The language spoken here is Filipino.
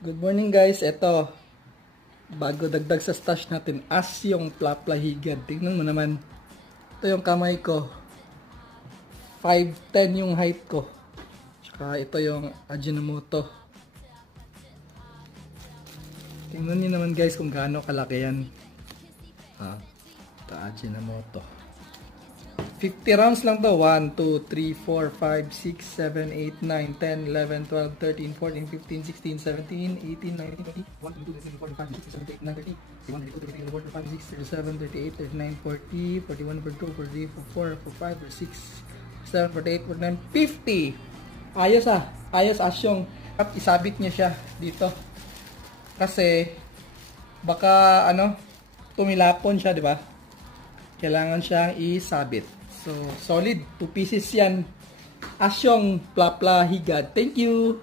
Good morning guys, eto bago dagdag sa stash natin as yung plaplahigad. Tingnan mo naman, ito yung kamay ko, 5'10 yung height ko, tsaka ito yung Ajinomoto. Tingnan niyo naman guys kung gaano kalaki yan. Ito Ajinomoto, 50 rounds lang to. 1, 2, 3, 4, 5, 6, 7, 8, 9, 10, 11, 12, 13, 14, 15, 16, 17, 18, 19, 20, 1, 2, 3, 4, 5, 6, 7, 8, 9, 30, 31, 32, 33, 34, 35, 36, 37, 38, 39, 40, 41, 42, 43, 44, 45, 46, 47, 48, 49, 50. Ayos ayos asyong. At isabit niya siya dito. Kasi baka tumilapon siya, di ba? Kailangan siyang isabit. So, solid. 2 pieces yan. Asyong plaplahigad. Thank you!